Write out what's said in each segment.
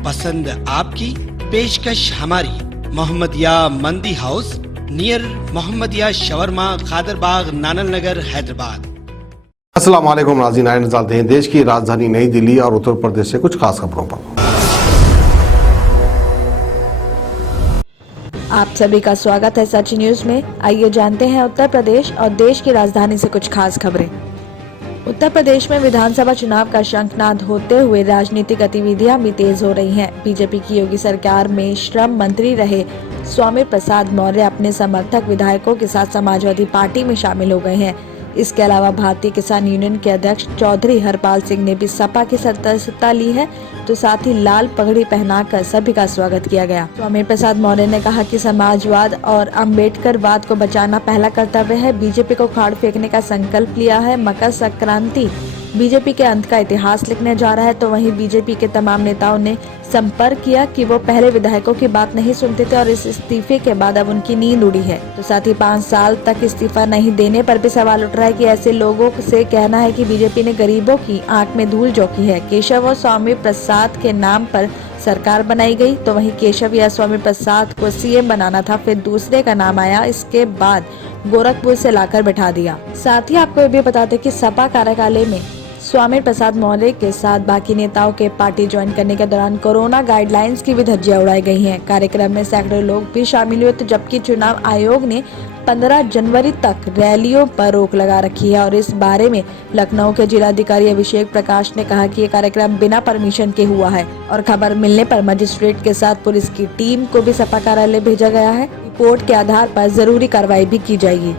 पसंद आपकी, पेशकश हमारी। मोहम्मदिया मंदी house near Mohammadia shawarma, Khadarbagh, नानल नगर, हैदराबाद। अस्सलाम वालेकुम नाज़रीन, आइए नज़र डालते हैं देश की राजधानी नई दिल्ली और उत्तर प्रदेश से कुछ खास खबरों पर। आप सभी का स्वागत है सच न्यूज में। आइए जानते हैं उत्तर प्रदेश और देश की राजधानी से कुछ खास खबरें। उत्तर प्रदेश में विधानसभा चुनाव का शंखनाद होते हुए राजनीतिक गतिविधियां भी तेज हो रही हैं। बीजेपी की योगी सरकार में श्रम मंत्री रहे स्वामी प्रसाद मौर्य अपने समर्थक विधायकों के साथ समाजवादी पार्टी में शामिल हो गए हैं। इसके अलावा भारतीय किसान यूनियन के अध्यक्ष चौधरी हरपाल सिंह ने भी सपा की सदस्यता ली है, तो साथ ही लाल पगड़ी पहनाकर सभी का स्वागत किया गया। स्वामी प्रसाद मौर्य ने कहा कि समाजवाद और अम्बेडकरवाद को बचाना पहला कर्तव्य है। बीजेपी को उखाड़ फेंकने का संकल्प लिया है। मकर संक्रांति बीजेपी के अंत का इतिहास लिखने जा रहा है। तो वहीं बीजेपी के तमाम नेताओं ने संपर्क किया कि वो पहले विधायकों की बात नहीं सुनते थे और इस इस्तीफे के बाद अब उनकी नींद उड़ी है। तो साथ ही 5 साल तक इस्तीफा नहीं देने पर भी सवाल उठ रहा है कि ऐसे लोगों से कहना है कि बीजेपी ने गरीबों की आंख में धूल झोंकी है। केशव और स्वामी प्रसाद के नाम पर सरकार बनाई गई, तो वहीं केशव या स्वामी प्रसाद को सीएम बनाना था, फिर दूसरे का नाम आया, इसके बाद गोरखपुर से लाकर बैठा दिया। साथ ही आपको ये भी बताते कि सपा कार्यकाल में स्वामी प्रसाद मौर्य के साथ बाकी नेताओं के पार्टी ज्वाइन करने के दौरान कोरोना गाइडलाइंस की भी धज्जियां उड़ाई गई हैं। कार्यक्रम में सैकड़ों लोग भी शामिल हुए, तो जबकि चुनाव आयोग ने 15 जनवरी तक रैलियों पर रोक लगा रखी है। और इस बारे में लखनऊ के जिलाधिकारी अभिषेक प्रकाश ने कहा कि ये कार्यक्रम बिना परमिशन के हुआ है और खबर मिलने पर मजिस्ट्रेट के साथ पुलिस की टीम को भी सपा कार्यालय भेजा गया है। रिपोर्ट के आधार पर जरूरी कार्रवाई भी की जाएगी।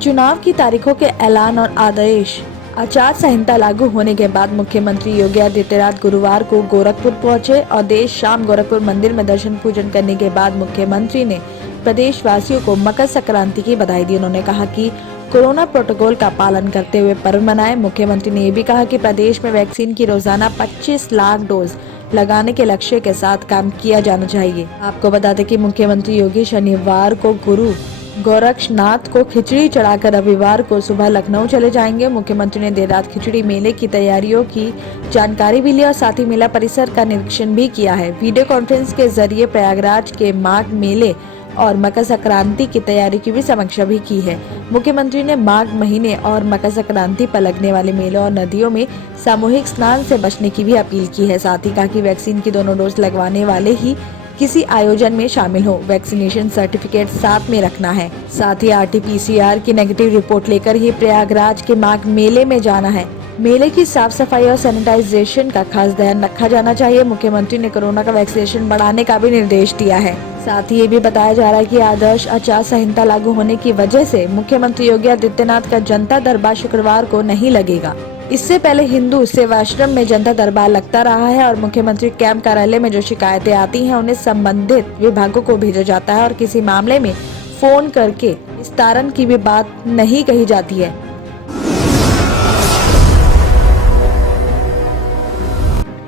चुनाव की तारीखों के ऐलान और आदेश। आचार संहिता लागू होने के बाद मुख्यमंत्री योगी आदित्यनाथ गुरुवार को गोरखपुर पहुंचे और देर शाम गोरखपुर मंदिर में दर्शन पूजन करने के बाद मुख्यमंत्री ने प्रदेशवासियों को मकर संक्रांति की बधाई दी। उन्होंने कहा कि कोरोना प्रोटोकॉल का पालन करते हुए पर्व मनाएं। मुख्यमंत्री ने ये भी कहा कि प्रदेश में वैक्सीन की रोजाना 25 लाख डोज लगाने के लक्ष्य के साथ काम किया जाना चाहिए। आपको बता दें कि मुख्यमंत्री योगी शनिवार को गुरु गोरक्षनाथ को खिचड़ी चढ़ाकर रविवार को सुबह लखनऊ चले जाएंगे। मुख्यमंत्री ने देर रात खिचड़ी मेले की तैयारियों की जानकारी भी ली और साथ ही मेला परिसर का निरीक्षण भी किया है। वीडियो कॉन्फ्रेंस के जरिए प्रयागराज के माघ मेले और मकर संक्रांति की तैयारी की भी समीक्षा भी की है। मुख्यमंत्री ने माघ महीने और मकर संक्रांति पर लगने वाले मेलों और नदियों में सामूहिक स्नान से बचने की भी अपील की है। साथ ही कहा कि वैक्सीन की दोनों डोज लगवाने वाले ही किसी आयोजन में शामिल हो, वैक्सीनेशन सर्टिफिकेट साथ में रखना है। साथ ही RT-PCR की नेगेटिव रिपोर्ट लेकर ही प्रयागराज के माघ मेले में जाना है। मेले की साफ सफाई और सैनिटाइजेशन का खास ध्यान रखा जाना चाहिए। मुख्यमंत्री ने कोरोना का वैक्सीनेशन बढ़ाने का भी निर्देश दिया है। साथ ही ये भी बताया जा रहा है कि आदर्श आचार संहिता लागू होने की वजह से मुख्यमंत्री योगी आदित्यनाथ का जनता दरबार शुक्रवार को नहीं लगेगा। इससे पहले हिंदू सेवाश्रम में जनता दरबार लगता रहा है और मुख्यमंत्री कैंप कार्यालय में जो शिकायतें आती हैं उन्हें संबंधित विभागों को भेजा जाता है और किसी मामले में फोन करके विस्तारण की भी बात नहीं कही जाती है।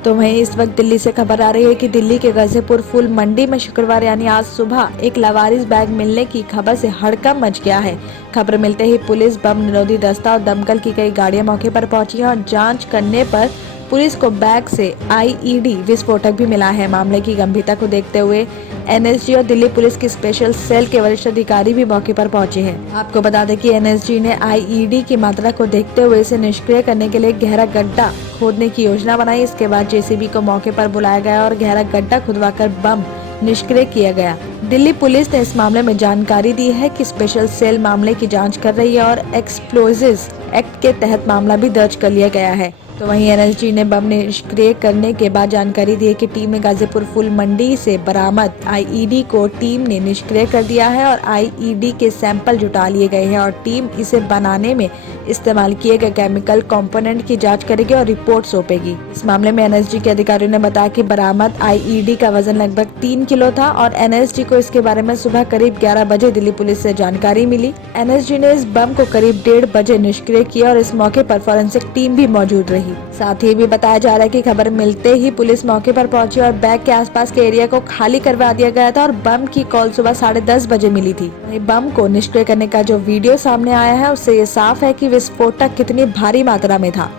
तो वहीं इस वक्त दिल्ली से खबर आ रही है कि दिल्ली के गाजीपुर फूल मंडी में शुक्रवार यानी आज सुबह एक लावारिस बैग मिलने की खबर से हड़कंप मच गया है। खबर मिलते ही पुलिस, बम निरोधी दस्ता और दमकल की कई गाड़ियां मौके पर पहुंची हैं और जांच करने पर पुलिस को बैग से IED विस्फोटक भी मिला है। मामले की गंभीरता को देखते हुए NSG और दिल्ली पुलिस की स्पेशल सेल के वरिष्ठ अधिकारी भी मौके पर पहुंचे हैं। आपको बता दें कि NSG ने IED की मात्रा को देखते हुए इसे निष्क्रिय करने के लिए गहरा गड्ढा खोदने की योजना बनाई। इसके बाद JCB को मौके पर बुलाया गया और गहरा गड्ढा खुदवाकर बम निष्क्रिय किया गया। दिल्ली पुलिस ने इस मामले में जानकारी दी है कि स्पेशल सेल मामले की जांच कर रही है और एक्सप्लोजिव्स एक्ट के तहत मामला भी दर्ज कर लिया गया है। तो वहीं NSG ने बम निष्क्रिय करने के बाद जानकारी दी है कि टीम ने गाजीपुर फूल मंडी से बरामद IED को टीम ने निष्क्रिय कर दिया है और IED के सैंपल जुटा लिए गए हैं और टीम इसे बनाने में इस्तेमाल किए गए केमिकल कंपोनेंट की जांच करेगी और रिपोर्ट सौंपेगी। इस मामले में NSG के अधिकारियों ने बताया कि बरामद IED का वजन लगभग 3 किलो था और NSG को इसके बारे में सुबह करीब 11 बजे दिल्ली पुलिस से जानकारी मिली। NSG ने इस बम को करीब 1:30 बजे निष्क्रिय किया और इस मौके पर फॉरेंसिक टीम भी मौजूद रही। साथ ही भी बताया जा रहा है कि खबर मिलते ही पुलिस मौके पर पहुंची और बैग के आसपास के एरिया को खाली करवा दिया गया था और बम की कॉल सुबह 10:30 बजे मिली थी। वहीं बम को निष्क्रिय करने का जो वीडियो सामने आया है उससे ये साफ है कि विस्फोटक कितनी भारी मात्रा में था।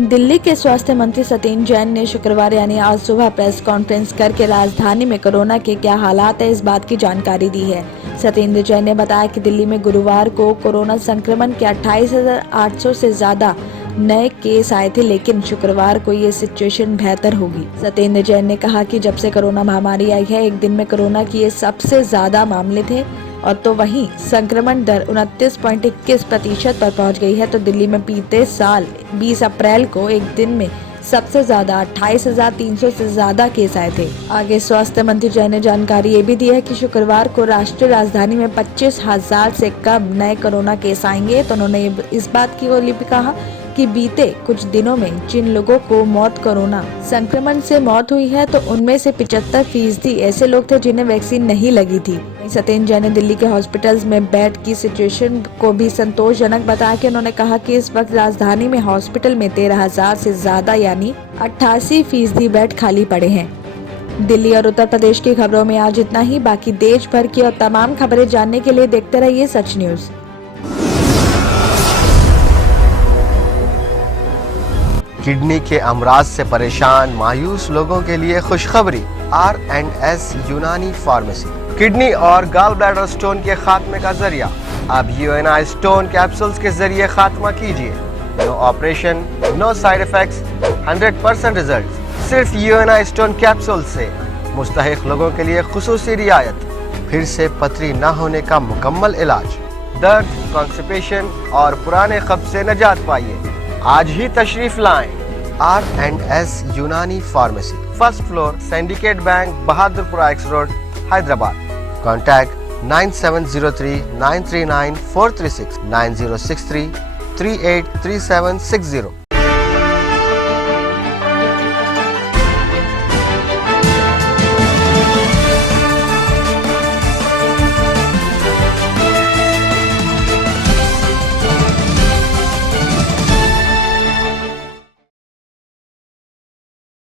दिल्ली के स्वास्थ्य मंत्री सत्येंद्र जैन ने शुक्रवार यानी आज सुबह प्रेस कॉन्फ्रेंस करके राजधानी में कोरोना के क्या हालात है इस बात की जानकारी दी है। सत्येंद्र जैन ने बताया कि दिल्ली में गुरुवार को कोरोना संक्रमण के 28,800 से ज्यादा नए केस आए थे, लेकिन शुक्रवार को ये सिचुएशन बेहतर होगी। सत्येंद्र जैन ने कहा कि जब से कोरोना महामारी आई है, एक दिन में कोरोना की ये सबसे ज्यादा मामले थे और तो वहीं संक्रमण दर 29.21% पर पहुंच गई है। तो दिल्ली में बीते साल 20 अप्रैल को एक दिन में सबसे ज्यादा 28,300 से ज्यादा केस आए थे। आगे स्वास्थ्य मंत्री जैन ने जानकारी ये भी दी है कि शुक्रवार को राष्ट्रीय राजधानी में 25,000 से कम नए कोरोना केस आएंगे। तो उन्होंने इस बात की भी कहा कि बीते कुछ दिनों में जिन लोगों को कोरोना संक्रमण से मौत हुई है, तो उनमें से 75% ऐसे लोग थे जिन्हें वैक्सीन नहीं लगी थी। सत्येंद्र जैन ने दिल्ली के हॉस्पिटल्स में बेड की सिचुएशन को भी संतोषजनक बताया कि उन्होंने कहा कि इस वक्त राजधानी में हॉस्पिटल में 13,000 से ज्यादा यानी 88% बेड खाली पड़े हैं। दिल्ली और उत्तर प्रदेश की खबरों में आज इतना ही। बाकी देश भर की और तमाम खबरें जानने के लिए देखते रहिए सच न्यूज। किडनी के अमराज से परेशान मायूस लोगों के लिए खुशखबरी। R&S यूनानी फार्मेसी किडनी और गॉल ब्लैडर स्टोन के खात्मे का जरिया। अब UNI स्टोन कैप्सूल्स के जरिए खात्मा कीजिए। No operation, no side effects, 100% result. सिर्फ UNI स्टोन कैप्सूल से मुस्तहिक लोगों के लिए खुसूसी रियायत। फिर से पथरी न होने का मुकम्मल इलाज। दर्द, कॉन्स्टिपेशन और पुराने कब्ज से निजात पाइए। आज ही तशरीफ लाएं। R&S यूनानी pharmacy, first floor, syndicate bank, Bahadurpura x road, Hyderabad. Contact 9703 939 436 9063 383760।